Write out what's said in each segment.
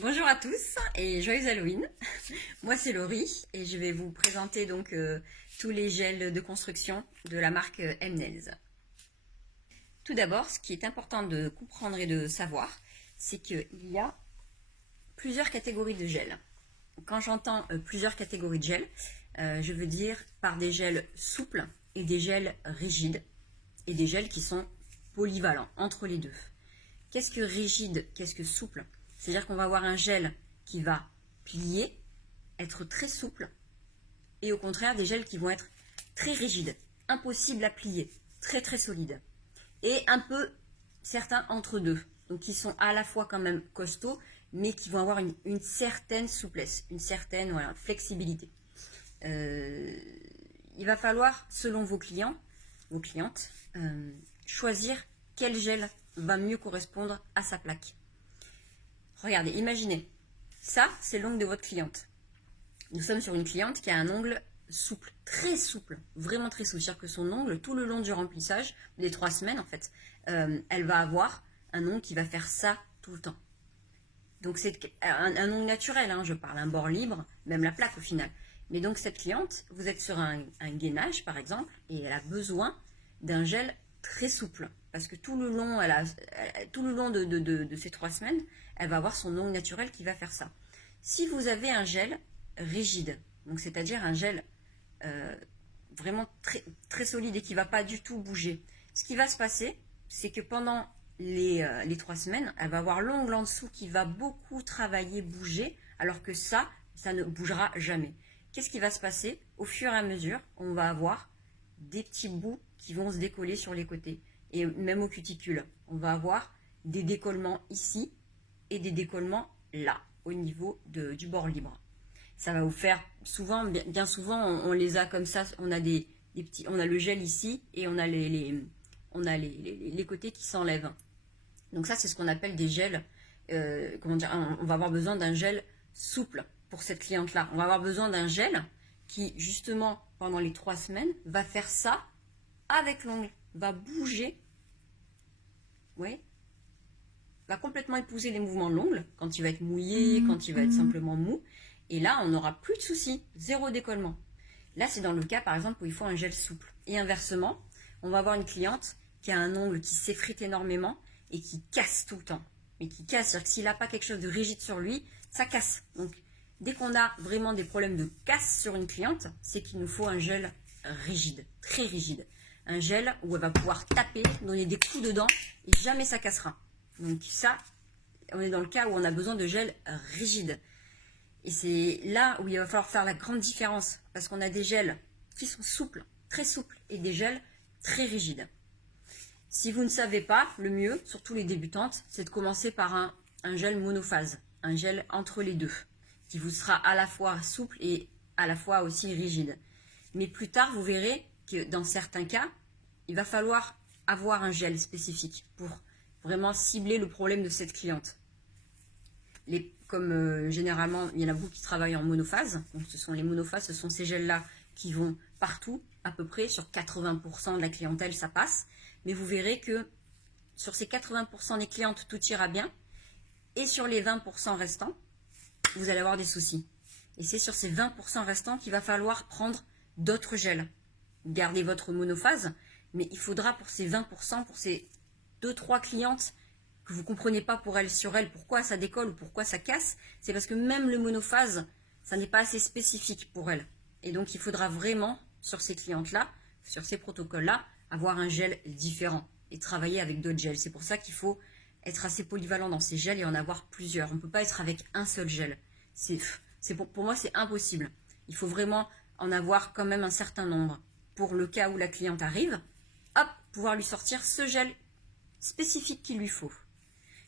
Bonjour à tous et joyeux Halloween. Moi c'est Laurie et je vais vous présenter donc tous les gels de construction de la marque M-Nails. Tout d'abord, ce qui est important de comprendre et de savoir, c'est qu'il y a plusieurs catégories de gels. Quand j'entends plusieurs catégories de gels, je veux dire par des gels souples et des gels rigides et des gels qui sont polyvalents entre les deux. Qu'est-ce que rigide, qu'est-ce que souple? C'est-à-dire qu'on va avoir un gel qui va plier, être très souple, et au contraire des gels qui vont être très rigides, impossibles à plier, très très solides, et un peu certains entre deux, donc qui sont à la fois quand même costauds, mais qui vont avoir une certaine souplesse, une certaine flexibilité. Il va falloir, selon vos clients, vos clientes, choisir quel gel va mieux correspondre à sa plaque. Regardez, imaginez, ça c'est l'ongle de votre cliente. Nous sommes sur une cliente qui a un ongle souple, très souple, vraiment très souple. C'est-à-dire que son ongle, tout le long du remplissage, des 3 semaines en fait, elle va avoir un ongle qui va faire ça tout le temps. Donc c'est un ongle naturel, hein, je parle, un bord libre, même la plaque au final. Mais donc cette cliente, vous êtes sur un gainage par exemple, et elle a besoin d'un gel très souple. Parce que tout le long, tout le long de ces 3 semaines, elle va avoir son ongle naturel qui va faire ça. Si vous avez un gel rigide, donc c'est-à-dire un gel vraiment très, très solide et qui ne va pas du tout bouger, ce qui va se passer, c'est que pendant les 3 semaines, elle va avoir l'ongle en dessous qui va beaucoup travailler, bouger, alors que ça ne bougera jamais. Qu'est-ce qui va se passer? Au fur et à mesure, on va avoir des petits bouts qui vont se décoller sur les côtés. Et même au cuticule, on va avoir des décollements ici et des décollements là, au niveau du bord libre. Ça va vous faire souvent, bien souvent, on les a comme ça, on a des petits, on a le gel ici et on a les côtés qui s'enlèvent. Donc ça, c'est ce qu'on appelle des gels, comment dire, on va avoir besoin d'un gel souple pour cette cliente-là. On va avoir besoin d'un gel qui, justement, pendant les 3 semaines, va faire ça avec l'ongle, va bouger, ouais, va complètement épouser les mouvements de l'ongle, quand il va être mouillé, quand il va être simplement mou, et là, on n'aura plus de soucis, zéro décollement. Là, c'est dans le cas, par exemple, où il faut un gel souple. Et inversement, on va avoir une cliente qui a un ongle qui s'effrite énormément et qui casse tout le temps. Mais qui casse, c'est-à-dire que s'il n'a pas quelque chose de rigide sur lui, ça casse. Donc, dès qu'on a vraiment des problèmes de casse sur une cliente, c'est qu'il nous faut un gel rigide, très rigide. Un gel où elle va pouvoir taper, donner des coups dedans et jamais ça cassera. Donc ça, on est dans le cas où on a besoin de gel rigide. Et c'est là où il va falloir faire la grande différence, parce qu'on a des gels qui sont souples, très souples, et des gels très rigides. Si vous ne savez pas, le mieux, surtout les débutantes, c'est de commencer par un gel monophase, un gel entre les deux, qui vous sera à la fois souple et à la fois aussi rigide. Mais plus tard, vous verrez que dans certains cas, il va falloir avoir un gel spécifique pour vraiment cibler le problème de cette cliente. Comme généralement, il y en a beaucoup qui travaillent en monophase. Donc ce sont les monophases, ce sont ces gels-là qui vont partout, à peu près sur 80% de la clientèle, ça passe. Mais vous verrez que sur ces 80% des clientes, tout ira bien. Et sur les 20% restants, vous allez avoir des soucis. Et c'est sur ces 20% restants qu'il va falloir prendre d'autres gels. Gardez votre monophase, mais il faudra pour ces 20%, pour ces 2-3 clientes que vous ne comprenez pas sur elles, pourquoi ça décolle ou pourquoi ça casse, c'est parce que même le monophase, ça n'est pas assez spécifique pour elles. Et donc il faudra vraiment, sur ces clientes-là, sur ces protocoles-là, avoir un gel différent et travailler avec d'autres gels. C'est pour ça qu'il faut être assez polyvalent dans ces gels et en avoir plusieurs. On ne peut pas être avec un seul gel. Pour moi, c'est impossible. Il faut vraiment en avoir quand même un certain nombre pour le cas où la cliente arrive, hop, pouvoir lui sortir ce gel spécifique qu'il lui faut.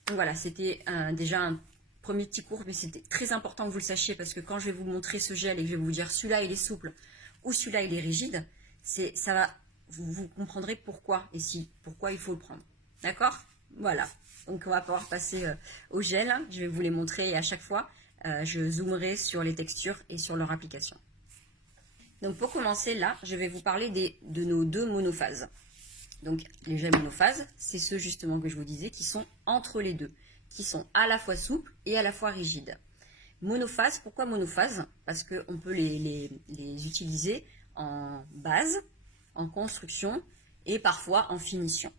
Donc voilà, c'était déjà un premier petit cours, mais c'était très important que vous le sachiez parce que quand je vais vous montrer ce gel et que je vais vous dire celui-là il est souple ou celui-là il est rigide, vous comprendrez pourquoi et pourquoi il faut le prendre. D'accord? Voilà. Donc on va pouvoir passer au gel. Je vais vous les montrer et à chaque fois, je zoomerai sur les textures et sur leur application. Donc pour commencer, là, je vais vous parler de nos 2 monophases. Donc les gels monophases, c'est ceux justement que je vous disais qui sont entre les deux, qui sont à la fois souples et à la fois rigides. Monophase, pourquoi monophase? Parce qu'on peut les utiliser en base, en construction et parfois en finition.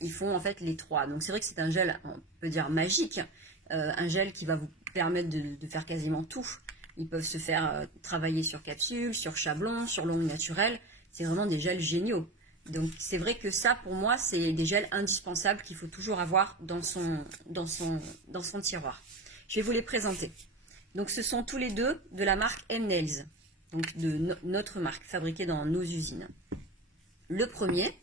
Ils font en fait les trois. Donc c'est vrai que c'est un gel, on peut dire magique, un gel qui va vous permettre de faire quasiment tout. Ils peuvent se faire travailler sur capsule, sur chablon, sur longue naturelle. C'est vraiment des gels géniaux. Donc c'est vrai que ça, pour moi, c'est des gels indispensables qu'il faut toujours avoir dans son tiroir. Je vais vous les présenter. Donc ce sont tous les deux de la marque M-Nails, donc de notre marque, fabriquée dans nos usines. Le premier,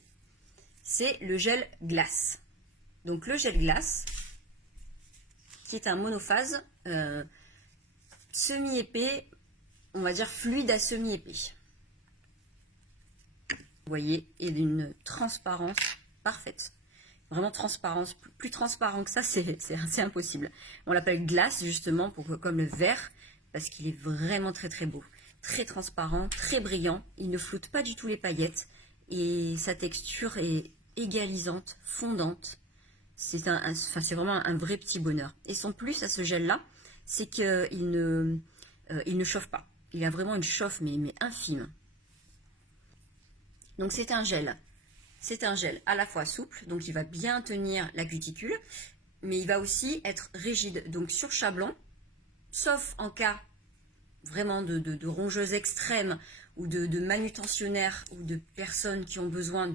c'est le gel glace. Donc le gel glace, qui est un monophase semi-épais, on va dire fluide à semi-épais. Vous voyez, et d'une transparence parfaite. Vraiment transparence, plus transparent que ça, c'est impossible. On l'appelle glace justement, comme le verre, parce qu'il est vraiment très très beau. Très transparent, très brillant, il ne floute pas du tout les paillettes, et sa texture est égalisante, fondante. C'est vraiment un vrai petit bonheur. Et son plus à ce gel-là, c'est qu'il ne chauffe pas. Il a vraiment une chauffe, mais infime. Donc c'est un gel à la fois souple, donc il va bien tenir la cuticule, mais il va aussi être rigide, donc sur chablon, sauf en cas vraiment de rongeuses extrêmes ou de manutentionnaires ou de personnes qui ont besoin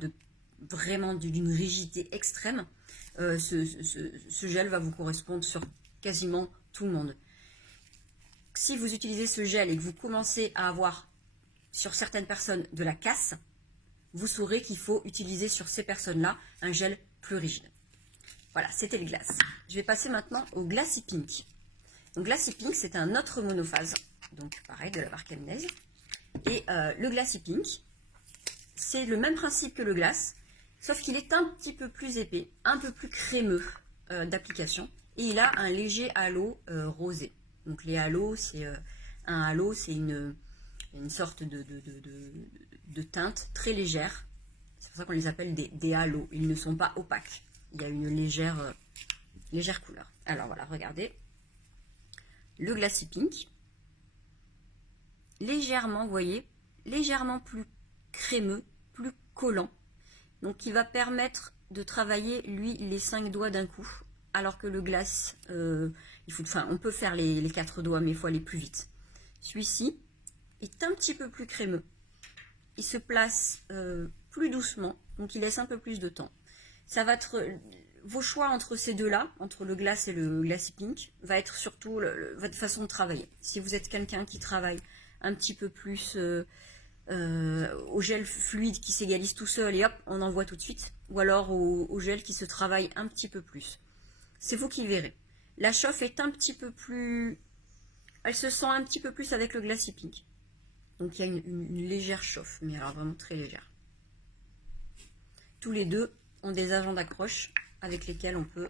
vraiment d'une rigidité extrême, ce gel va vous correspondre sur quasiment tout le monde. Si vous utilisez ce gel et que vous commencez à avoir sur certaines personnes de la casse, vous saurez qu'il faut utiliser sur ces personnes-là un gel plus rigide. Voilà, c'était le glace. Je vais passer maintenant au Glassy Pink. Donc Glassy Pink, c'est un autre monophase, donc pareil, de la marque M-Nails. Et le Glassy Pink, c'est le même principe que le glace, sauf qu'il est un petit peu plus épais, un peu plus crémeux d'application, et il a un léger halo rosé. Donc les halos, un halo, c'est une sorte de teinte très légère. C'est pour ça qu'on les appelle des halos. Ils ne sont pas opaques. Il y a une légère couleur. Alors voilà, regardez. Le Glassy Pink. Légèrement, vous voyez, légèrement plus crémeux, plus collant. Donc il va permettre de travailler, lui, les 5 doigts d'un coup. Alors que le glace, on peut faire les 4 doigts, mais il faut aller plus vite. Celui-ci est un petit peu plus crémeux. Il se place plus doucement, donc il laisse un peu plus de temps. Ça va être vos choix entre ces deux-là, entre le glace et le Glassy Pink, va être surtout votre façon de travailler. Si vous êtes quelqu'un qui travaille un petit peu plus au gel fluide qui s'égalise tout seul et hop, on envoie tout de suite, ou alors au gel qui se travaille un petit peu plus. C'est vous qui verrez. La chauffe est un petit peu plus... Elle se sent un petit peu plus avec le Glassy Pink. Donc il y a une légère chauffe, mais alors vraiment très légère. Tous les deux ont des agents d'accroche avec lesquels on peut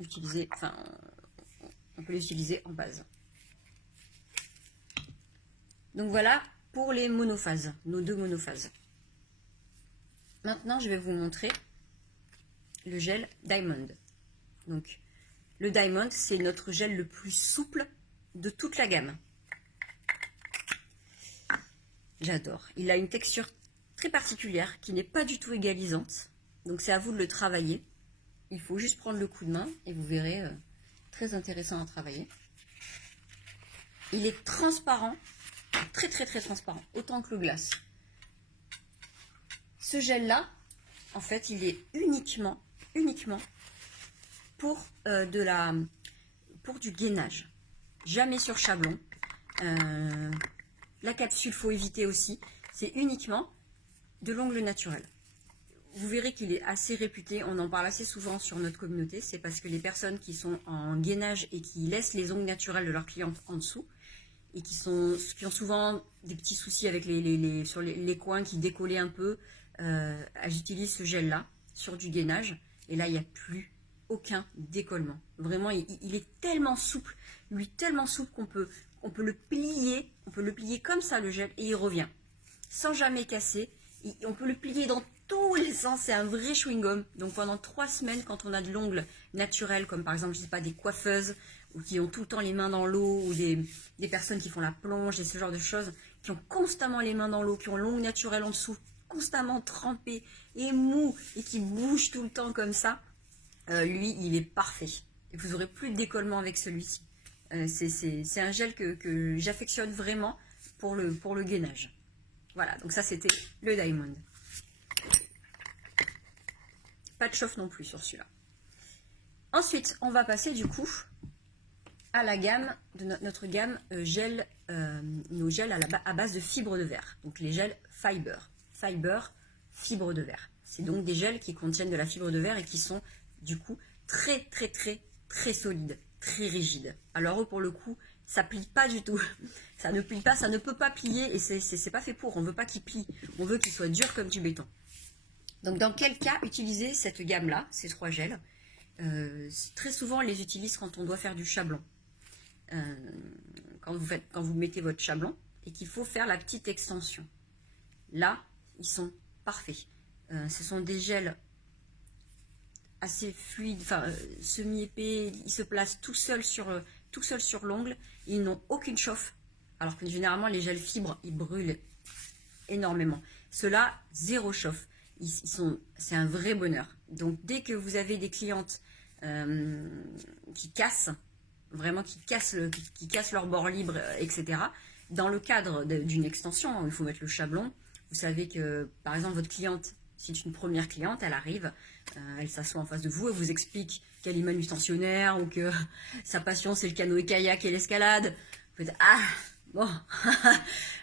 utiliser, on peut les utiliser en base. Donc voilà pour les monophases, nos deux monophases. Maintenant, je vais vous montrer le gel Diamond. Donc le Diamond, c'est notre gel le plus souple de toute la gamme. J'adore. Il a une texture très particulière qui n'est pas du tout égalisante. Donc c'est à vous de le travailler. Il faut juste prendre le coup de main et vous verrez, très intéressant à travailler. Il est transparent, très très très transparent, autant que le glace. Ce gel-là, en fait, il est uniquement pour, pour du gainage. Jamais sur chablon. La capsule, faut éviter aussi. C'est uniquement de l'ongle naturel. Vous verrez qu'il est assez réputé, on en parle assez souvent sur notre communauté, c'est parce que les personnes qui sont en gainage et qui laissent les ongles naturels de leurs clientes en dessous, et qui ont souvent des petits soucis avec sur les coins qui décollaient un peu, elles utilisent ce gel-là sur du gainage, et là il n'y a plus aucun décollement. Vraiment, il est tellement souple, qu'on peut le plier comme ça le gel, et il revient, sans jamais casser. On peut le plier dans tous les sens, c'est un vrai chewing-gum. Donc pendant 3 semaines, quand on a de l'ongle naturel, comme par exemple, je sais pas, des coiffeuses, ou qui ont tout le temps les mains dans l'eau, ou des personnes qui font la plonge et ce genre de choses, qui ont constamment les mains dans l'eau, qui ont l'ongle naturel en dessous, constamment trempé et mou, et qui bouge tout le temps comme ça, lui, il est parfait. Et vous aurez plus de décollement avec celui-ci. C'est un gel que j'affectionne vraiment pour le gainage. Voilà, donc ça c'était le Diamond. Pas de chauffe non plus sur celui-là. Ensuite, on va passer du coup à la gamme de notre gamme gel, nos gels à base de fibres de verre. Donc les gels Fiber. Fiber, fibre de verre. C'est donc des gels qui contiennent de la fibre de verre et qui sont du coup très solides, très rigides. Alors eux, pour le coup, ça plie pas du tout. Ça ne plie pas, ça ne peut pas plier et c'est pas fait pour. On veut pas qu'il plie. On veut qu'il soit dur comme du béton. Donc dans quel cas utiliser cette gamme-là, ces 3 gels? Très souvent, on les utilise quand on doit faire du chablon. Quand vous mettez votre chablon et qu'il faut faire la petite extension. Là, ils sont parfaits. Ce sont des gels assez fluides, enfin semi-épais. Ils se placent tout seuls sur l'ongle. Ils n'ont aucune chauffe. Alors que généralement, les gels fibres, ils brûlent énormément. Ceux-là, zéro chauffe. C'est un vrai bonheur. Donc dès que vous avez des clientes qui cassent, vraiment qui cassent leur bord libre, etc. Dans le cadre d'une extension, il faut mettre le chablon. Vous savez que, par exemple, votre cliente, si c'est une première cliente, elle arrive, elle s'assoit en face de vous, elle vous explique qu'elle est manutentionnaire ou que sa passion c'est le canoë-kayak et l'escalade. Vous faites ah bon,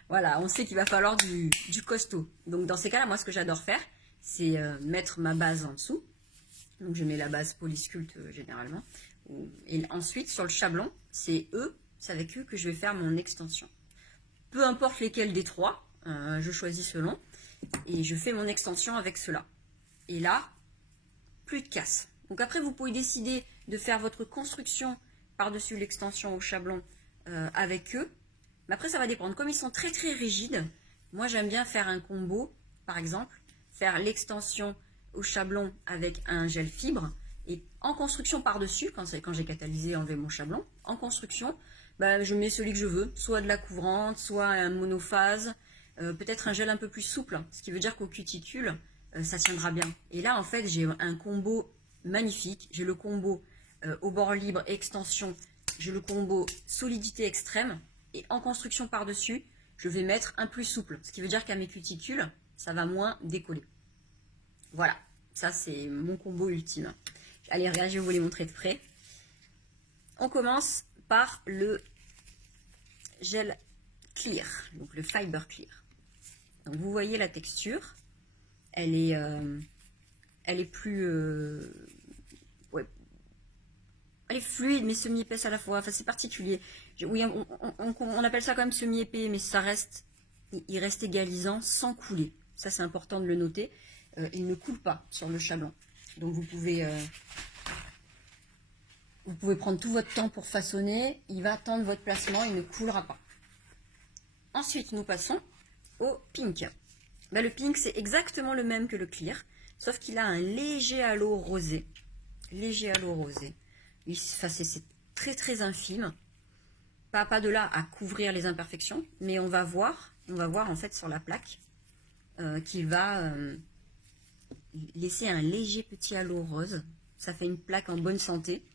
voilà, on sait qu'il va falloir du costaud. Donc dans ces cas-là, moi ce que j'adore faire, c'est mettre ma base en dessous. Donc je mets la base Polysculpt généralement. Et ensuite sur le chablon, c'est avec eux que je vais faire mon extension. Peu importe lesquels des 3, je choisis selon. Et je fais mon extension avec cela. Et là, plus de casse. Donc après, vous pouvez décider de faire votre construction par-dessus l'extension au chablon avec eux. Mais après, ça va dépendre. Comme ils sont très rigides, moi j'aime bien faire un combo, par exemple, faire l'extension au chablon avec un gel fibre et en construction par-dessus, quand j'ai catalysé, enlevé mon chablon, en construction, bah, je mets celui que je veux, soit de la couvrante, soit un monophase, peut-être un gel un peu plus souple, ce qui veut dire qu'au cuticule, ça tiendra bien. Et là, en fait, j'ai un combo magnifique. J'ai le combo au bord libre extension, j'ai le combo solidité extrême, et en construction par-dessus, je vais mettre un plus souple, ce qui veut dire qu'à mes cuticules, ça va moins décoller. Voilà, ça c'est mon combo ultime. Allez, regarde, je vais vous les montrer de près. On commence par le gel clear, donc le fiber clear. Donc vous voyez la texture, elle est plus, ouais, elle est fluide mais semi-épaisse à la fois. Enfin c'est particulier. Oui, on appelle ça quand même semi-épais, mais ça reste, il reste égalisant sans couler. Ça c'est important de le noter. Il ne coule pas sur le chablon. Donc vous pouvez prendre tout votre temps pour façonner. Il va attendre votre placement, il ne coulera pas. Ensuite, nous passons au pink. Ben, le pink, c'est exactement le même que le clear, sauf qu'il a un léger halo rosé. Léger halo rosé. C'est très infime. Pas de là à couvrir les imperfections, mais on va voir en fait sur la plaque qu'il va laisser un léger petit halo rose. Ça fait une plaque en bonne santé,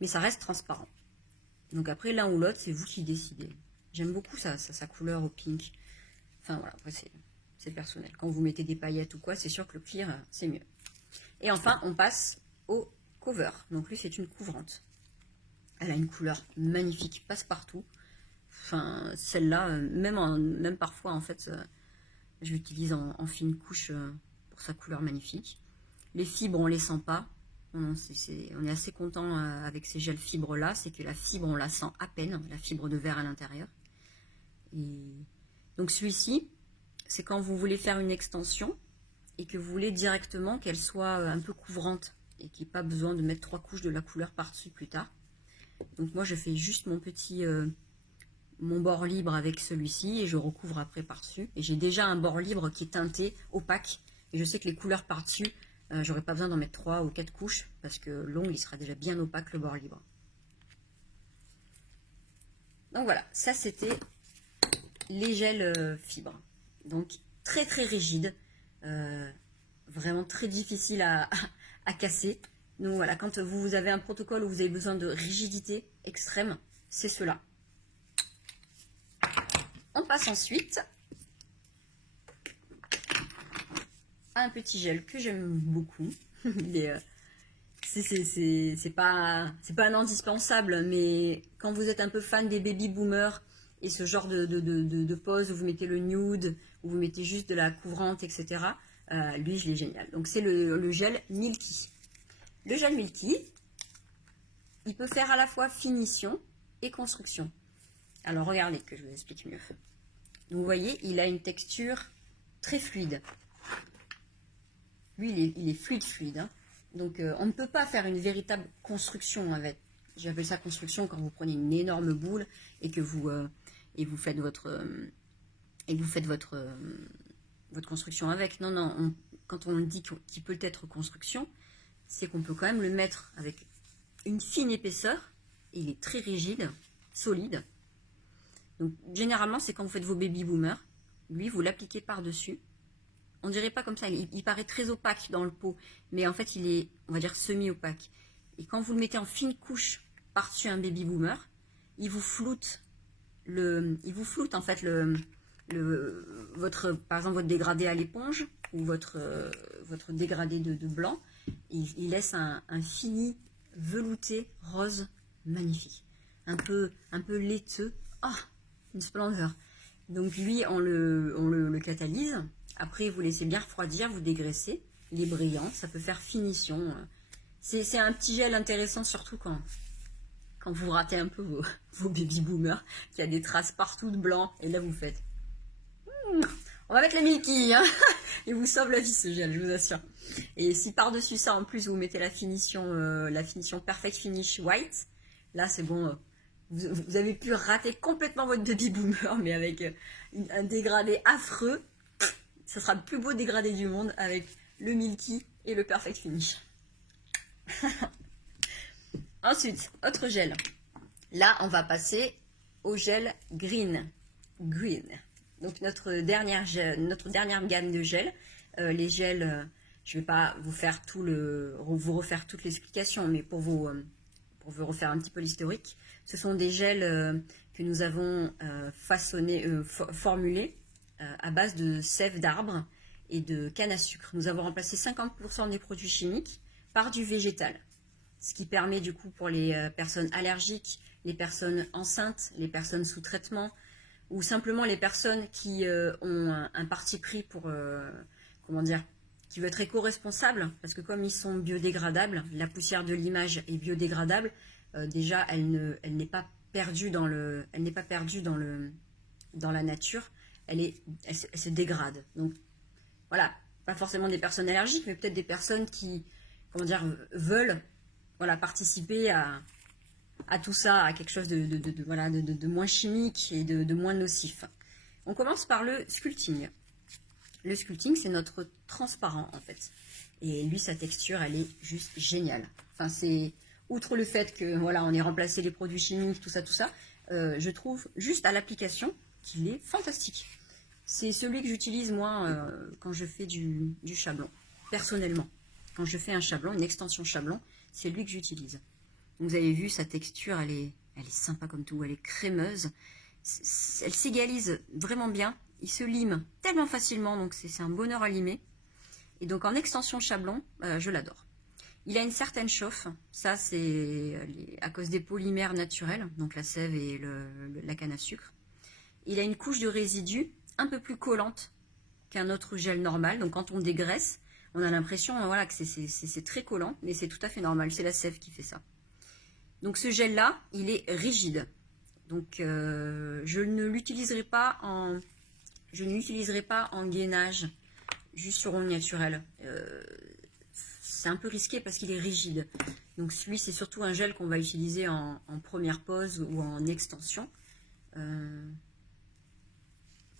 mais ça reste transparent. Donc après, l'un ou l'autre, c'est vous qui décidez. J'aime beaucoup sa couleur au pink. Enfin voilà, après c'est personnel. Quand vous mettez des paillettes ou quoi, c'est sûr que le clear, c'est mieux. Et enfin, on passe au cover. Donc lui, c'est une couvrante. Elle a une couleur magnifique, passe-partout. Enfin, celle-là, même parfois, en fait, je l'utilise en fine couche pour sa couleur magnifique. Les fibres, on les sent pas. On est assez content avec ces gels fibres là, c'est que la fibre on la sent à peine, la fibre de verre à l'intérieur. Et donc celui-ci, c'est quand vous voulez faire une extension et que vous voulez directement qu'elle soit un peu couvrante et qu'il n'y ait pas besoin de mettre 3 couches de la couleur par-dessus plus tard. Donc moi je fais juste mon bord libre avec celui-ci et je recouvre après par-dessus. Et j'ai déjà un bord libre qui est teinté opaque Et je sais que les couleurs par-dessus, j'aurais pas besoin d'en mettre 3 ou 4 couches parce que l'ongle il sera déjà bien opaque, le bord libre. Donc voilà, ça c'était les gels fibres. Donc très très rigide, vraiment très difficile à casser. Donc voilà, quand vous avez un protocole où vous avez besoin de rigidité extrême, c'est cela. On passe ensuite à un petit gel que j'aime beaucoup. C'est pas un indispensable, mais quand vous êtes un peu fan des baby boomers et ce genre de pose où vous mettez le nude, où vous mettez juste de la couvrante, etc., lui, je l'ai génial. Donc c'est le gel Milky. Le gel Milky, il peut faire à la fois finition et construction. Alors regardez que je vous explique mieux. Donc vous voyez, il a une texture très fluide. Lui, il est fluide. Hein. Donc on ne peut pas faire une véritable construction avec. J'appelle ça construction quand vous prenez une énorme boule et que vous faites votre construction avec. Non, quand on dit qu'il peut être construction, c'est qu'on peut quand même le mettre avec une fine épaisseur. Et il est très rigide, solide. Donc généralement, c'est quand vous faites vos baby boomers. Lui, vous l'appliquez par-dessus. On dirait pas comme ça, il paraît très opaque dans le pot, mais en fait il est, on va dire, semi-opaque. Et quand vous le mettez en fine couche par-dessus un baby boomer, il vous floute en fait par exemple votre dégradé à l'éponge ou votre dégradé de blanc. Il laisse un fini velouté rose magnifique, un peu laiteux. Ah, une splendeur. Donc lui, on le catalyse. Après, vous laissez bien refroidir, vous dégraissez. Il est brillant, ça peut faire finition. C'est un petit gel intéressant, surtout quand vous ratez un peu vos baby boomers, qu'il y a des traces partout de blanc. Et là, vous faites... on va mettre la Milky, hein. Il vous sauve la vie, ce gel, je vous assure. Et si par-dessus ça, en plus, vous mettez la finition Perfect Finish White, là, c'est bon... Vous avez pu rater complètement votre baby boomer, mais avec un dégradé affreux. Ce sera le plus beau dégradé du monde avec le Milky et le Perfect Finish. Ensuite, autre gel. Là, on va passer au gel Green. Donc notre dernière gamme de gels. Les gels, je ne vais pas vous refaire toute l'explication, mais pour vous refaire un petit peu l'historique, ce sont des gels que nous avons formulés à base de sève d'arbre et de canne à sucre. Nous avons remplacé 50% des produits chimiques par du végétal. Ce qui permet du coup pour les personnes allergiques, les personnes enceintes, les personnes sous traitement ou simplement les personnes qui ont un parti pris pour, qui veut être éco-responsable, parce que comme ils sont biodégradables, la poussière de l'image est biodégradable, déjà elle n'est pas perdue dans la nature. Elle se dégrade. Donc voilà, pas forcément des personnes allergiques, mais peut-être des personnes qui, veulent participer à tout ça, à quelque chose de moins chimique et de moins nocif. On commence par le sculpting. Le sculpting, c'est notre transparent en fait. Et lui, sa texture, elle est juste géniale. Enfin, c'est outre le fait que on ait remplacé les produits chimiques, tout ça, je trouve juste à l'application qu'il est fantastique. C'est celui que j'utilise moi quand je fais du chablon, personnellement. Quand je fais un chablon, une extension chablon, c'est lui que j'utilise. Vous avez vu, sa texture, elle est sympa comme tout, elle est crémeuse. Elle s'égalise vraiment bien. Il se lime tellement facilement, donc c'est un bonheur à limer. Et donc en extension chablon, je l'adore. Il a une certaine chauffe, ça c'est à cause des polymères naturels, donc la sève et la canne à sucre. Il a une couche de résidus un peu plus collante qu'un autre gel normal, donc quand on dégraisse, on a l'impression que c'est très collant, mais c'est tout à fait normal, c'est la sève qui fait ça. Donc ce gel-là, il est rigide, donc je ne l'utiliserai pas en gainage, juste sur ongle naturel. C'est un peu risqué parce qu'il est rigide. Donc celui, c'est surtout un gel qu'on va utiliser en première pose ou en extension.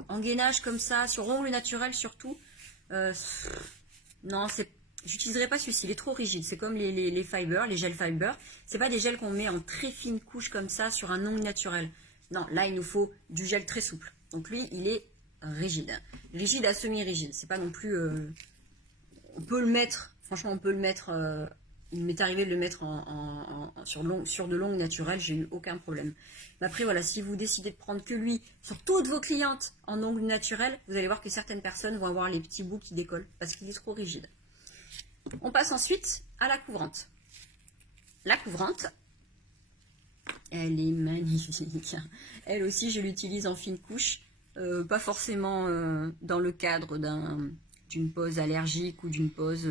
En gainage comme ça, sur ongle naturel surtout, Non, j'utiliserai pas celui-ci, il est trop rigide. C'est comme les fibers, les gels fibers. C'est pas des gels qu'on met en très fine couche comme ça sur un ongle naturel. Non, là, il nous faut du gel très souple. Donc lui, il est rigide. Rigide à semi-rigide. C'est pas non plus... on peut le mettre, franchement, on peut le mettre... il m'est arrivé de le mettre sur de l'ongles naturels, j'ai eu aucun problème. Mais après, voilà, si vous décidez de prendre que lui sur toutes vos clientes en ongles naturels, vous allez voir que certaines personnes vont avoir les petits bouts qui décollent parce qu'il est trop rigide. On passe ensuite à la couvrante. La couvrante, elle est magnifique. Elle aussi, je l'utilise en fine couche, pas forcément dans le cadre d'une pose allergique ou d'une pose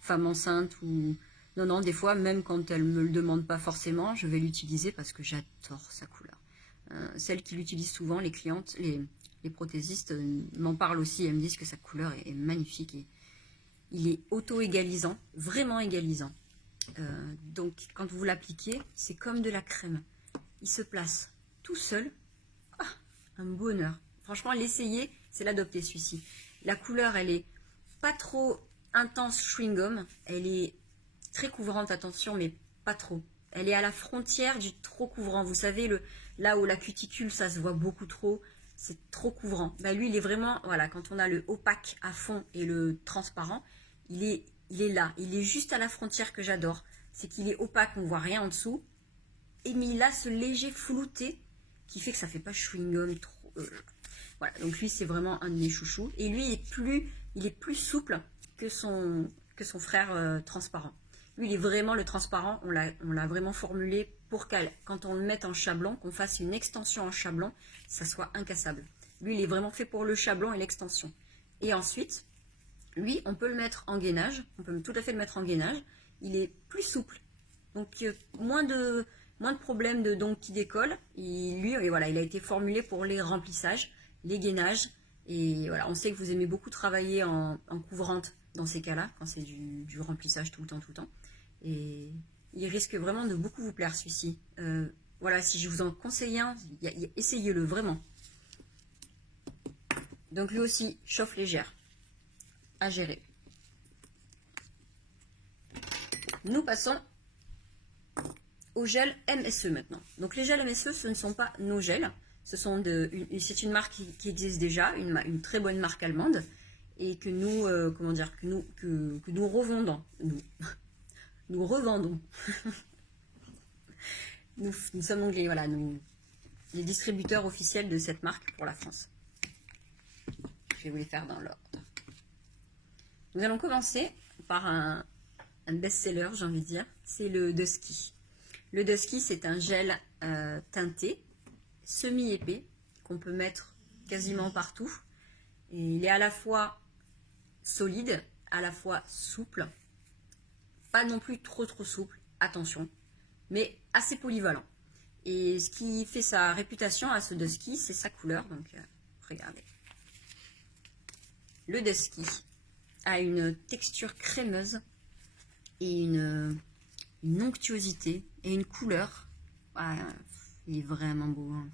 femme enceinte ou... Non, non, des fois, même quand elle ne me le demande pas forcément, je vais l'utiliser parce que j'adore sa couleur. Celles qui l'utilisent souvent, les clientes, les prothésistes m'en parlent aussi. Elles me disent que sa couleur est magnifique. Et il est auto-égalisant, vraiment égalisant. Donc, quand vous l'appliquez, c'est comme de la crème. Il se place tout seul. Ah, un bonheur. Franchement, l'essayer, c'est l'adopter celui-ci. La couleur, elle est pas trop intense chewing-gum. Elle est très couvrante, attention, mais pas trop. Elle est à la frontière du trop couvrant. Vous savez, là où la cuticule, ça se voit beaucoup trop, c'est trop couvrant. Bah, lui, il est vraiment, voilà, quand on a le opaque à fond et le transparent, il est là. Il est juste à la frontière que j'adore. C'est qu'il est opaque, on voit rien en dessous. Et mais il a ce léger flouté qui fait que ça fait pas chewing-gum trop. Voilà, donc lui, c'est vraiment un de mes chouchous. Et lui, il est plus souple que son frère transparent. Lui, il est vraiment le transparent, on l'a vraiment formulé pour quand on le mette en chablon, qu'on fasse une extension en chablon, ça soit incassable. Lui, il est vraiment fait pour le chablon et l'extension. Et ensuite, lui, on peut le mettre en gainage, on peut tout à fait le mettre en gainage, il est plus souple. Donc, moins de problèmes de dons qui décollent. Et voilà, il a été formulé pour les remplissages, les gainages. Et voilà, on sait que vous aimez beaucoup travailler en couvrante dans ces cas-là, quand c'est du remplissage tout le temps. Et il risque vraiment de beaucoup vous plaire celui-ci. Voilà, si je vous en conseille un, essayez-le vraiment. Donc lui aussi, chauffe légère à gérer. Nous passons au gel MSE maintenant. Donc les gels MSE, ce ne sont pas nos gels. C'est une marque qui existe déjà, une très bonne marque allemande. Et que nous, que nous revendons. Nous revendons. nous sommes anglais, voilà, les distributeurs officiels de cette marque pour la France. Je vais vous les faire dans l'ordre. Nous allons commencer par un best-seller, j'ai envie de dire, c'est le Dusky. Le Dusky, c'est un gel teinté, semi-épais, qu'on peut mettre quasiment partout. Et il est à la fois solide, à la fois souple, pas non plus trop souple, attention, mais assez polyvalent. Et ce qui fait sa réputation à ce Dusky, c'est sa couleur, donc regardez. Le Dusky a une texture crémeuse et une onctuosité et une couleur. Ah, il est vraiment beau, hein.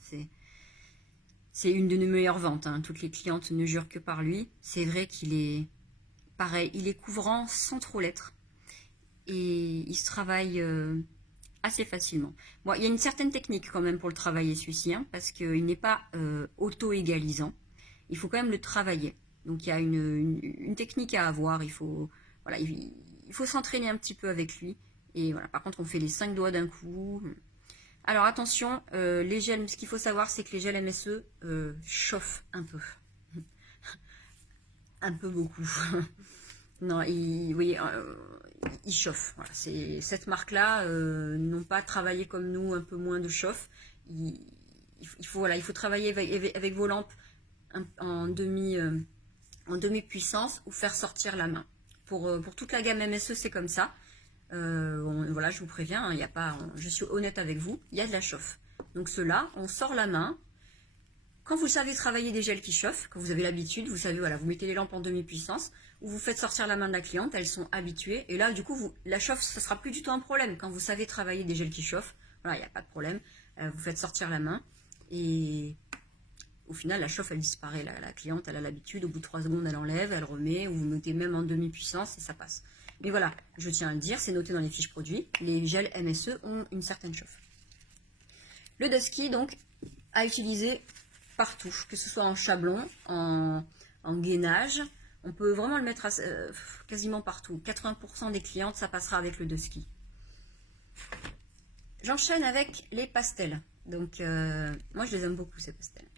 C'est une de nos meilleures ventes, hein. Toutes les clientes ne jurent que par lui. C'est vrai qu'il est pareil, il est couvrant sans trop l'être. Et il se travaille assez facilement. Bon, il y a une certaine technique quand même pour le travailler celui-ci, hein, parce qu'il n'est pas auto-égalisant. Il faut quand même le travailler. Donc il y a une technique à avoir. Il faut s'entraîner un petit peu avec lui. Et voilà, par contre, on fait les 5 doigts d'un coup. Alors attention, les gels, ce qu'il faut savoir, c'est que les gels MSE chauffent un peu. Un peu beaucoup. Non, vous voyez, ils chauffent. Voilà, cette marque-là n'ont pas travaillé comme nous, un peu moins de chauffe. Il faut travailler avec vos lampes en demi-puissance ou faire sortir la main. Pour toute la gamme MSE, c'est comme ça. Voilà, je vous préviens, hein, je suis honnête avec vous, il y a de la chauffe. Donc ceux-là, on sort la main. Quand vous savez travailler des gels qui chauffent, quand vous avez l'habitude, vous savez, voilà, vous mettez les lampes en demi-puissance, ou vous faites sortir la main de la cliente, elles sont habituées, et là, du coup, la chauffe, ça sera plus du tout un problème. Quand vous savez travailler des gels qui chauffent, voilà, il n'y a pas de problème. Vous faites sortir la main, et au final, la chauffe, elle disparaît. La cliente, elle a l'habitude, au bout de 3 secondes, elle enlève, elle remet, ou vous mettez même en demi-puissance et ça passe. Mais voilà, je tiens à le dire, c'est noté dans les fiches produits, les gels MSE ont une certaine chauffe. Le Dusky, donc, à utiliser partout, que ce soit en chablon, en gainage. On peut vraiment le mettre quasiment partout. 80% des clientes, ça passera avec le Dusky. J'enchaîne avec les pastels. Donc, moi, je les aime beaucoup, ces pastels.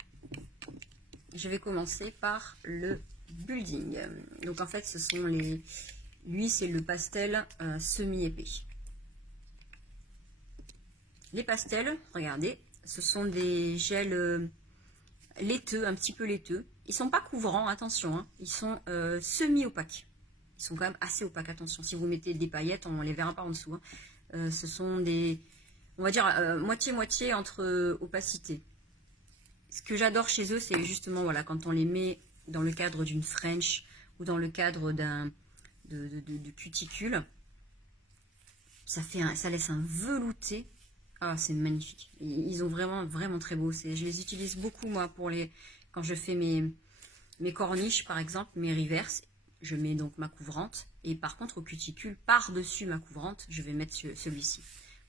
Je vais commencer par le Building. Donc, en fait, ce sont les... Lui, c'est le pastel semi-épais. Les pastels, regardez, ce sont des gels laiteux, un petit peu laiteux. Ils sont pas couvrants, attention, hein. Ils sont semi-opaques. Ils sont quand même assez opaques, attention. Si vous mettez des paillettes, on les verra pas en dessous. Hein. Ce sont des, on va dire, moitié-moitié entre opacité. Ce que j'adore chez eux, c'est justement, voilà, quand on les met dans le cadre d'une French ou dans le cadre de cuticule, ça laisse un velouté. Ah, c'est magnifique. Ils ont vraiment très beau. Je les utilise beaucoup, moi, quand je fais mes corniches, par exemple, mes reverses. Je mets donc ma couvrante. Et par contre, au cuticule, par-dessus ma couvrante, je vais mettre celui-ci.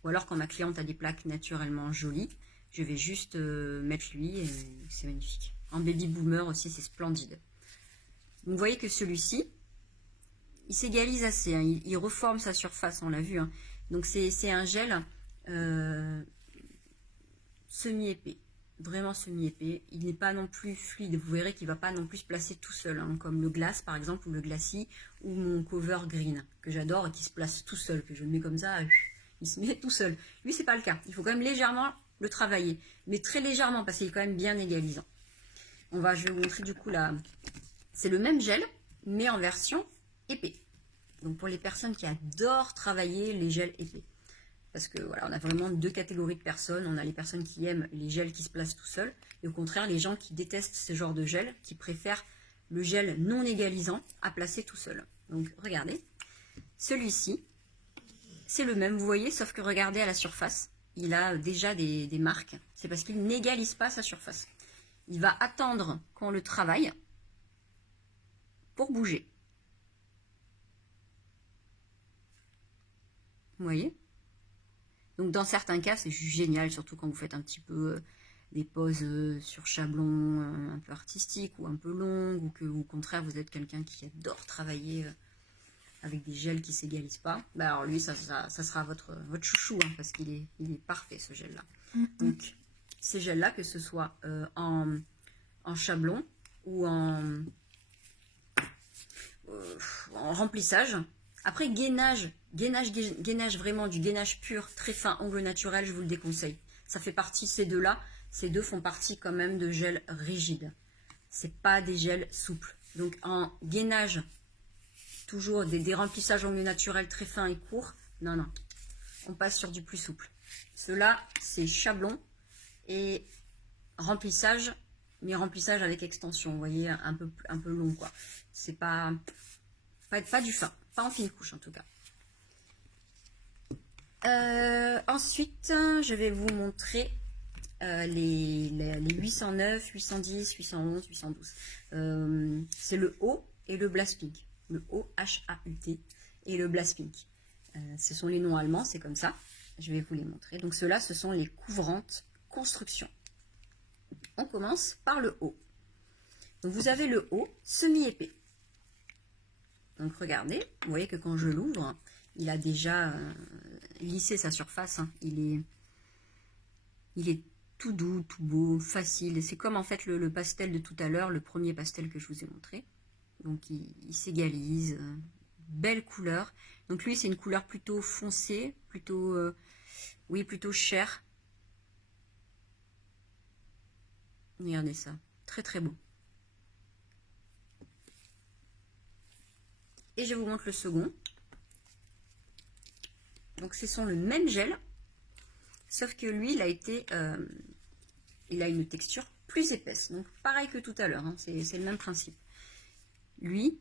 Ou alors, quand ma cliente a des plaques naturellement jolies, je vais juste mettre lui. Et c'est magnifique. En baby boomer aussi, c'est splendide. Donc, vous voyez que celui-ci, il s'égalise assez. Hein. Il reforme sa surface, on l'a vu. Hein. Donc, c'est un gel... semi-épais, vraiment semi-épais. Il n'est pas non plus fluide, vous verrez qu'il ne va pas non plus se placer tout seul, hein, comme le glace par exemple, ou le glacis, ou mon cover green, que j'adore et qui se place tout seul, que je le mets comme ça, il se met tout seul. Lui, c'est pas le cas, il faut quand même légèrement le travailler, mais très légèrement, parce qu'il est quand même bien égalisant. Je vais vous montrer du coup là, c'est le même gel, mais en version épais. Donc pour les personnes qui adorent travailler les gels épais. Parce que voilà, on a vraiment deux catégories de personnes. On a les personnes qui aiment les gels qui se placent tout seuls. Et au contraire, les gens qui détestent ce genre de gel, qui préfèrent le gel non égalisant à placer tout seul. Donc regardez, celui-ci, c'est le même, vous voyez, sauf que regardez à la surface. Il a déjà des marques. C'est parce qu'il n'égalise pas sa surface. Il va attendre qu'on le travaille pour bouger. Vous voyez ? Donc dans certains cas, c'est génial, surtout quand vous faites un petit peu des poses sur chablon un peu artistiques ou un peu longues, ou que au contraire vous êtes quelqu'un qui adore travailler avec des gels qui ne s'égalisent pas. Bah alors lui, ça sera votre chouchou, hein, parce qu'il est parfait ce gel-là. Donc ces gels-là, que ce soit en chablon ou en remplissage. Après, gainage vraiment, du gainage pur, très fin, ongle naturel, je vous le déconseille. Ça fait partie, ces deux font partie quand même de gels rigides. C'est pas des gels souples. Donc en gainage, toujours des remplissages ongle naturel très fins et courts. Non, on passe sur du plus souple. Ceux-là, c'est chablon et remplissage, mais remplissage avec extension, vous voyez, un peu long, quoi. C'est pas du fin. Pas en fine couche en tout cas. Ensuite, je vais vous montrer les 809, 810, 811, 812. C'est le haut et le Blast Pink. Le haut, H-A-U-T, et le Blast Pink. Ce sont les noms allemands, c'est comme ça. Je vais vous les montrer. Donc ceux-là, ce sont les couvrantes construction. On commence par le haut. Donc vous avez le haut semi-épais. Donc regardez, vous voyez que quand je l'ouvre, il a déjà lissé sa surface. Hein. Il est tout doux, tout beau, facile. C'est comme en fait le pastel de tout à l'heure, le premier pastel que je vous ai montré. Donc il s'égalise, belle couleur. Donc lui c'est une couleur plutôt foncée, plutôt chair. Regardez ça, très très beau. Et je vous montre le second. Donc ce sont le même gel, sauf que lui, il a une texture plus épaisse. Donc pareil que tout à l'heure, hein, c'est le même principe. Lui,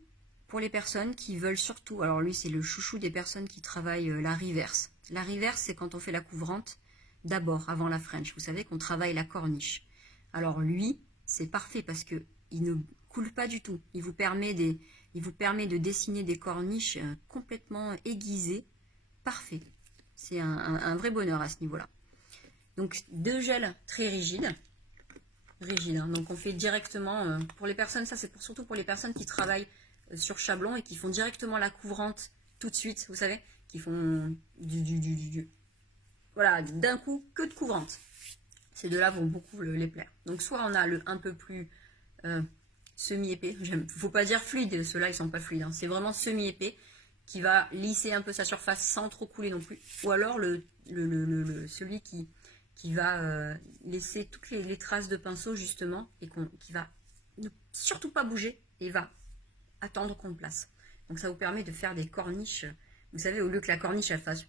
pour les personnes qui veulent surtout, alors lui c'est le chouchou des personnes qui travaillent la reverse. La reverse, c'est quand on fait la couvrante d'abord, avant la French. Vous savez qu'on travaille la corniche. Alors lui, c'est parfait parce que il ne coule pas du tout. Il vous permet de dessiner des corniches complètement aiguisées. Parfait. C'est un vrai bonheur à ce niveau-là. Donc, 2 gels très rigides. Hein. Donc, on fait directement, pour les personnes, ça c'est surtout pour les personnes qui travaillent sur Chablon et qui font directement la couvrante tout de suite, vous savez, qui font voilà, d'un coup, que de couvrante. Ces deux-là vont beaucoup les plaire. Donc, soit on a le un peu plus semi-épais, faut pas dire fluide, ceux-là ils sont pas fluides, hein. C'est vraiment semi-épais qui va lisser un peu sa surface sans trop couler non plus. Ou alors celui qui va laisser toutes les traces de pinceau justement et qui va ne surtout pas bouger et va attendre qu'on le place. Donc ça vous permet de faire des corniches. Vous savez, au lieu que la corniche elle fasse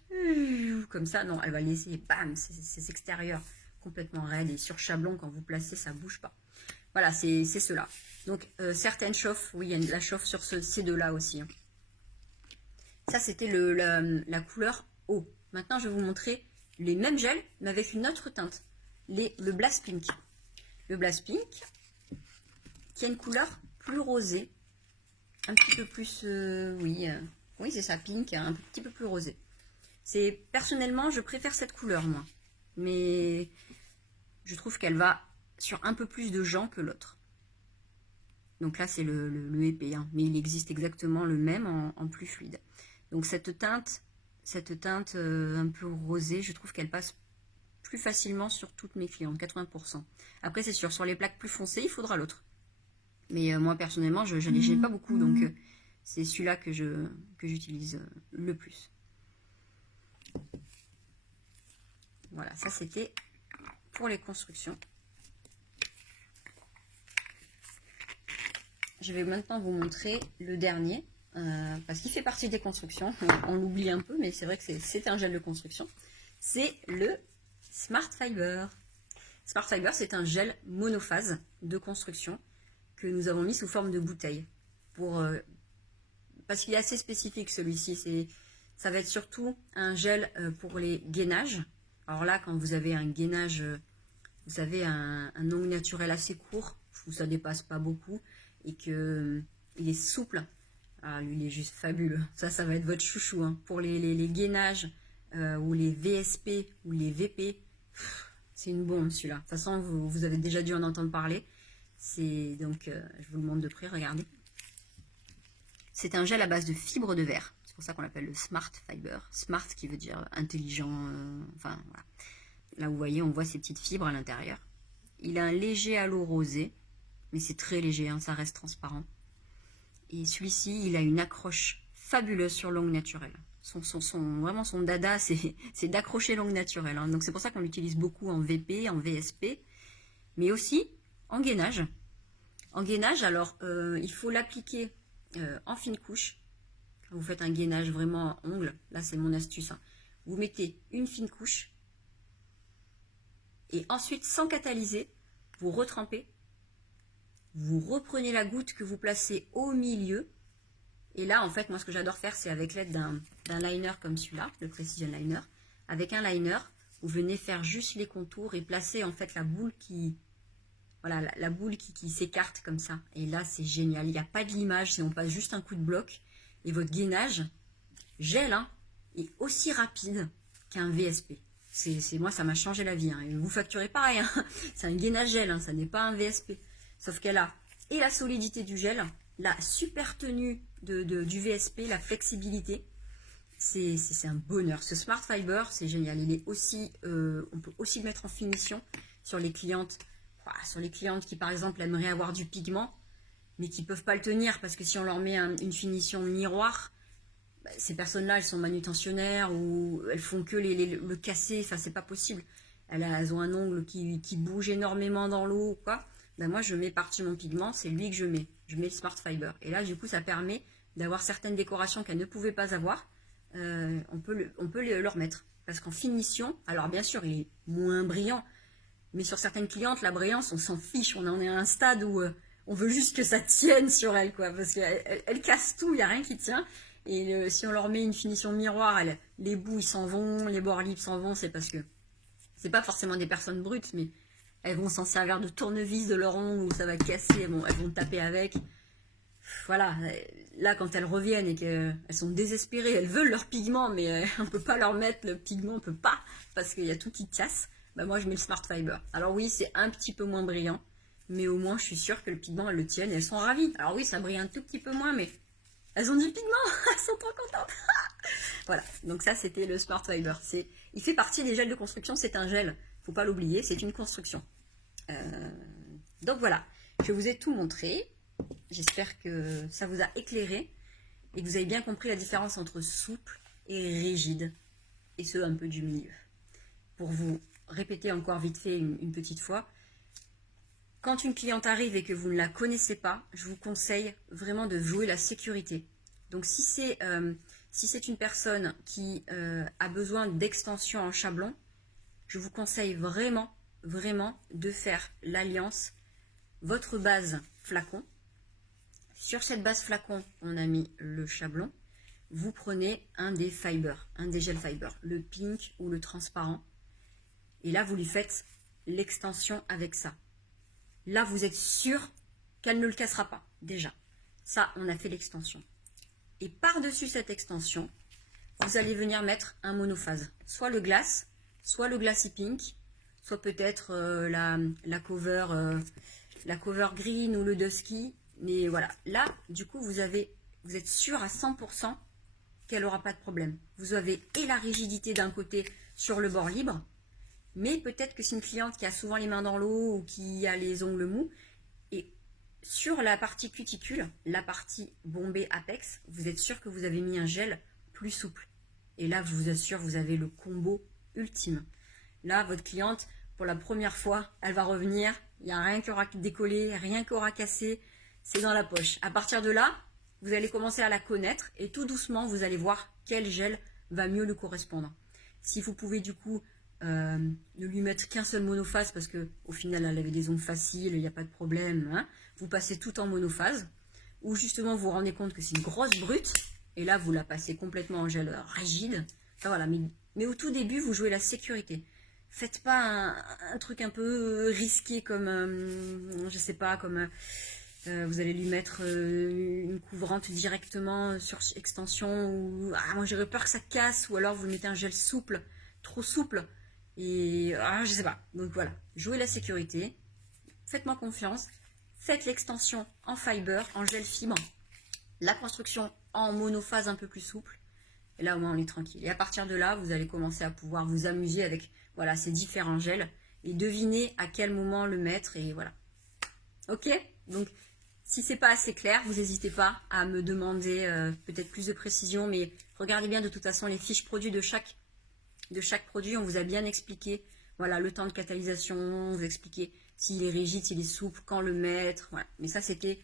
comme ça, non, elle va laisser bam, ses extérieurs complètement raides et sur Chablon quand vous placez ça bouge pas. Voilà, c'est cela. Donc certaines chauffent, oui, il y a la chauffe sur ces deux-là aussi. Hein. Ça c'était la couleur eau. Maintenant je vais vous montrer les mêmes gels mais avec une autre teinte. Le Blast Pink. Le Blast Pink qui a une couleur plus rosée. Un petit peu plus, oui c'est ça, pink, un petit peu plus rosé. Personnellement, je préfère cette couleur, moi. Mais je trouve qu'elle va sur un peu plus de gens que l'autre. Donc là, c'est le épais, hein, mais il existe exactement le même en plus fluide. Donc cette teinte un peu rosée, je trouve qu'elle passe plus facilement sur toutes mes clientes, 80%. Après, c'est sûr, sur les plaques plus foncées, il faudra l'autre. Mais moi, personnellement, je n'ai pas beaucoup, donc c'est celui-là que j'utilise le plus. Voilà, ça c'était pour les constructions. Je vais maintenant vous montrer le dernier, parce qu'il fait partie des constructions. On l'oublie un peu, mais c'est vrai que c'est un gel de construction. C'est le Smart Fiber. Smart Fiber, c'est un gel monophase de construction que nous avons mis sous forme de bouteille. Parce qu'il est assez spécifique celui-ci. Ça va être surtout un gel pour les gainages. Alors là, quand vous avez un gainage, vous savez, un ongle naturel assez court, où ça dépasse pas beaucoup, et qu'il est souple, ah, lui il est juste fabuleux. Ça va être votre chouchou. Hein. Pour les gainages, ou les VSP, ou les VP, c'est une bombe celui-là. De toute façon, vous avez déjà dû en entendre parler. Donc, je vous le montre de près, regardez. C'est un gel à base de fibres de verre. C'est pour ça qu'on l'appelle le Smart Fiber. Smart qui veut dire intelligent. Enfin, voilà. Là, vous voyez, on voit ces petites fibres à l'intérieur. Il a un léger halo rosé, mais c'est très léger, hein, ça reste transparent. Et celui-ci, il a une accroche fabuleuse sur l'ongle naturel. Vraiment, son dada, c'est d'accrocher l'ongle naturel. Hein. Donc, c'est pour ça qu'on l'utilise beaucoup en VP, en VSP, mais aussi en gainage. En gainage, alors, il faut l'appliquer en fine couche. Quand vous faites un gainage vraiment à ongles, là c'est mon astuce. Hein. Vous mettez une fine couche et ensuite, sans catalyser, vous retrempez. Vous reprenez la goutte que vous placez au milieu. Et là, en fait, moi ce que j'adore faire, c'est avec l'aide d'un liner comme celui-là, le Precision Liner. Avec un liner, vous venez faire juste les contours et placer en fait la boule qui... Voilà, la boule qui s'écarte comme ça. Et là, c'est génial. Il n'y a pas de limage, si on passe juste un coup de bloc. Et votre gainage, gel, hein, est aussi rapide qu'un VSP. Moi, ça m'a changé la vie. Hein. Et vous facturez pareil. Hein. C'est un gainage gel, hein, ça n'est pas un VSP. Sauf qu'elle a et la solidité du gel, la super tenue du VSP, la flexibilité. C'est un bonheur. Ce Smart Fiber, c'est génial. Il est aussi, on peut aussi le mettre en finition sur les clientes. Sur les clientes qui, par exemple, aimeraient avoir du pigment, mais qui ne peuvent pas le tenir parce que si on leur met une finition miroir, bah, ces personnes-là, elles sont manutentionnaires ou elles font que le casser. Enfin, c'est pas possible. Elles ont un ongle qui bouge énormément dans l'eau, quoi. Ben, moi, je mets par-dessus mon pigment, c'est lui que je mets. Je mets le Smart Fiber. Et là, du coup, ça permet d'avoir certaines décorations qu'elles ne pouvaient pas avoir. On peut le remettre. Parce qu'en finition, alors bien sûr, il est moins brillant. Mais sur certaines clientes, la brillance, on s'en fiche. On en est à un stade où on veut juste que ça tienne sur elles, quoi. Parce qu'elles cassent tout, il n'y a rien qui tient. Et si on leur met une finition miroir, les bouts, ils s'en vont, les bords libres s'en vont. C'est parce que c'est pas forcément des personnes brutes, mais elles vont s'en servir de tournevis de leur ongle où ça va casser, bon, elles vont taper avec. Voilà, là quand elles reviennent et qu'elles sont désespérées, elles veulent leur pigment, mais on peut pas leur mettre le pigment, on peut pas, parce qu'il y a tout qui casse. Bah moi je mets le Smart Fiber. Alors oui, c'est un petit peu moins brillant, mais au moins je suis sûre que le pigment, elles le tiennent et elles sont ravies. Alors oui, ça brille un tout petit peu moins, mais elles ont du pigment, elles sont trop contentes. Voilà, donc ça c'était le Smart Fiber. Il fait partie des gels de construction, c'est un gel, faut pas l'oublier, c'est une construction. Donc voilà, je vous ai tout montré. J'espère que ça vous a éclairé et que vous avez bien compris la différence entre souple et rigide, et ce un peu du milieu. Pour vous répéter encore vite fait une petite fois, quand une cliente arrive et que vous ne la connaissez pas, je vous conseille vraiment de jouer la sécurité. Donc si c'est une personne qui a besoin d'extension en chablon, je vous conseille vraiment de faire l'alliance votre base flacon. Sur cette base flacon, on a mis le chablon. Vous prenez un des fibers, un des gel fibers, le pink ou le transparent. Et là, vous lui faites l'extension avec ça. Là, vous êtes sûr qu'elle ne le cassera pas, déjà. Ça, on a fait l'extension. Et par-dessus cette extension, vous allez venir mettre un monophase. Soit le glace, soit le glassy pink, soit peut-être la cover green ou le dusky. Mais voilà, là, du coup, vous êtes sûr à 100% qu'elle n'aura pas de problème. Vous avez et la rigidité d'un côté sur le bord libre, mais peut-être que c'est une cliente qui a souvent les mains dans l'eau ou qui a les ongles mous. Et sur la partie cuticule, la partie bombée apex, vous êtes sûr que vous avez mis un gel plus souple. Et là, je vous assure, vous avez le combo ultime. Là, votre cliente, pour la première fois, elle va revenir. Il n'y a rien qui aura décollé, rien qui aura cassé. C'est dans la poche. À partir de là, vous allez commencer à la connaître et tout doucement, vous allez voir quel gel va mieux lui correspondre. Si vous pouvez du coup ne lui mettre qu'un seul monophase parce que au final elle avait des ongles faciles, il n'y a pas de problème, hein, vous passez tout en monophase, ou justement vous vous rendez compte que c'est une grosse brute et là vous la passez complètement en gel rigide. Enfin, voilà, mais au tout début vous jouez la sécurité. Faites pas un truc un peu risqué comme je sais pas, comme vous allez lui mettre une couvrante directement sur extension, ou moi j'aurais peur que ça casse, ou alors vous mettez un gel souple, trop souple, et je sais pas. Donc voilà, jouez la sécurité, faites-moi confiance, faites l'extension en fiber, en gel fibre, la construction en monophase un peu plus souple, et là au moins on est tranquille. Et à partir de là, vous allez commencer à pouvoir vous amuser avec voilà ces différents gels, et deviner à quel moment le mettre, et voilà. Ok? Donc si c'est pas assez clair, vous n'hésitez pas à me demander peut-être plus de précision, mais regardez bien de toute façon les fiches produits de chaque produit, on vous a bien expliqué, voilà, le temps de catalysation, on vous a expliqué s'il est rigide, s'il est souple, quand le mettre, voilà. Mais ça c'était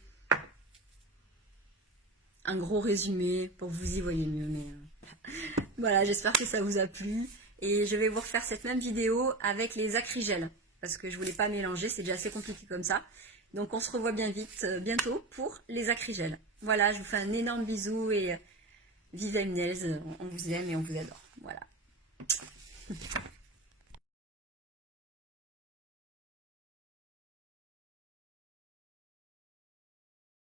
un gros résumé pour que vous y voyez mieux, mais voilà, j'espère que ça vous a plu, et je vais vous refaire cette même vidéo avec les acrygels, parce que je voulais pas mélanger, c'est déjà assez compliqué comme ça. Donc on se revoit bien vite, bientôt pour les acrygels. Voilà, je vous fais un énorme bisou et vive M Nails, on vous aime et on vous adore. Voilà.